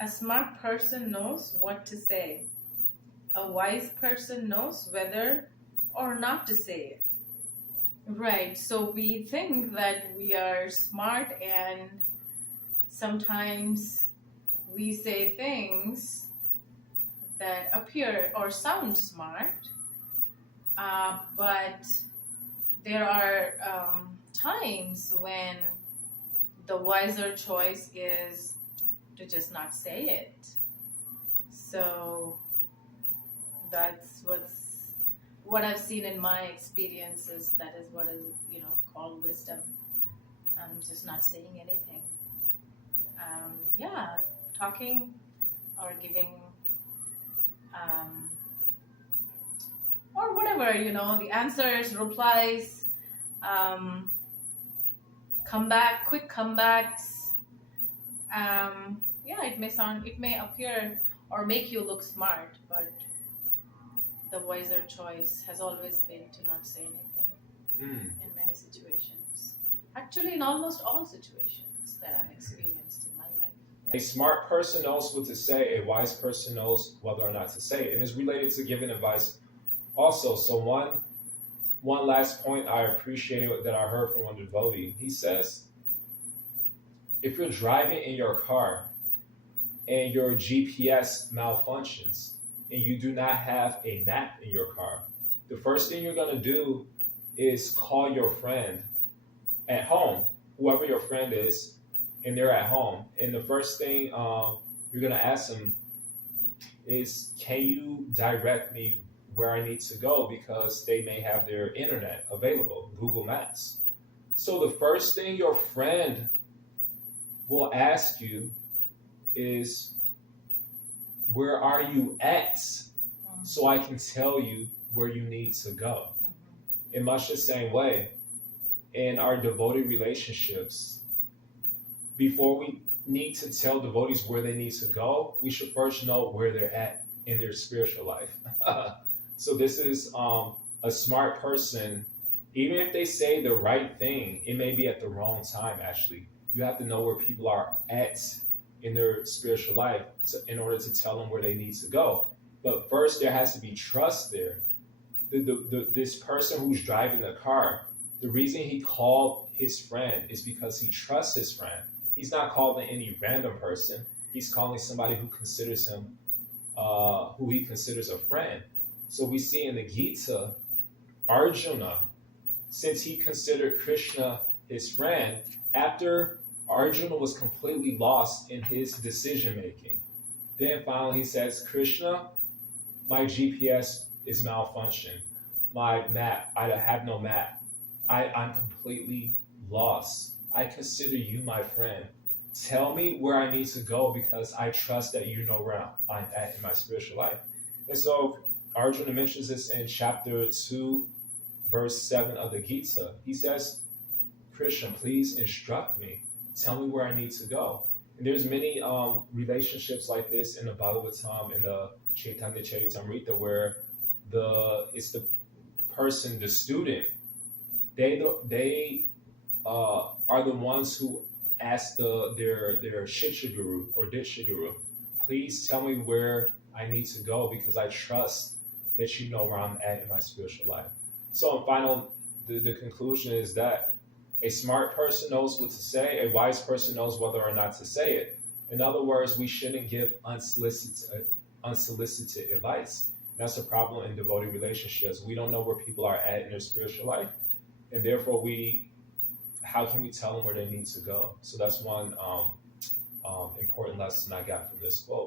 A smart person knows what to say. A wise person knows whether or not to say it. Right, so we think that we are smart, and sometimes we say things that appear or sound smart, but there are times when the wiser choice is to just not say it. So that's what I've seen in my experiences. That is what is called wisdom. Just not saying anything. Talking or giving or whatever, the answers, replies, quick comebacks. It may appear or make you look smart, but the wiser choice has always been to not say anything in many situations. Actually, in almost all situations that I've experienced in my life. Yeah. A smart person knows what to say. A wise person knows whether or not to say it. And it's related to giving advice also. So one last point I appreciated that I heard from one devotee. He says, if you're driving in your car and your GPS malfunctions and you do not have a map in your car, the first thing you're going to do is call your friend at home, whoever your friend is, and they're at home. And the first thing you're going to ask them is, can you direct me where I need to go? Because they may have their internet available, Google Maps. So the first thing your friend will ask you is, where are you at? So I can tell you where you need to go. In much the same way, in our devotee relationships, before we need to tell devotees where they need to go, we should first know where they're at in their spiritual life. So this is a smart person. Even if they say the right thing, it may be at the wrong time, actually. You have to know where people are at in their spiritual life in order to tell them where they need to go. But first, there has to be trust there. This person who's driving the car, the reason he called his friend is because he trusts his friend. He's not calling any random person. He's calling somebody who considers him, who he considers a friend. So we see in the Gita, Arjuna, since he considered Krishna his friend, after Arjuna was completely lost in his decision making, then finally he says, Krishna, my GPS is malfunctioned. My map, I have no map. I'm completely lost. I consider you my friend. Tell me where I need to go because I trust that you know where I'm at in my spiritual life. And so Arjuna mentions this in chapter 2, verse 7 of the Gita. He says, Krishna, please instruct me. Tell me where I need to go. And there's many relationships like this in the Bhagavatam, in the Chaitanya Charitamrita, where it's the person, the student, they are the ones who ask their Shiksha Guru or Diksha Guru, please tell me where I need to go because I trust that you know where I'm at in my spiritual life. So in final, the conclusion is that a smart person knows what to say. A wise person knows whether or not to say it. In other words, we shouldn't give unsolicited advice. That's a problem in devotee relationships. We don't know where people are at in their spiritual life, and therefore how can we tell them where they need to go? So that's one important lesson I got from this quote.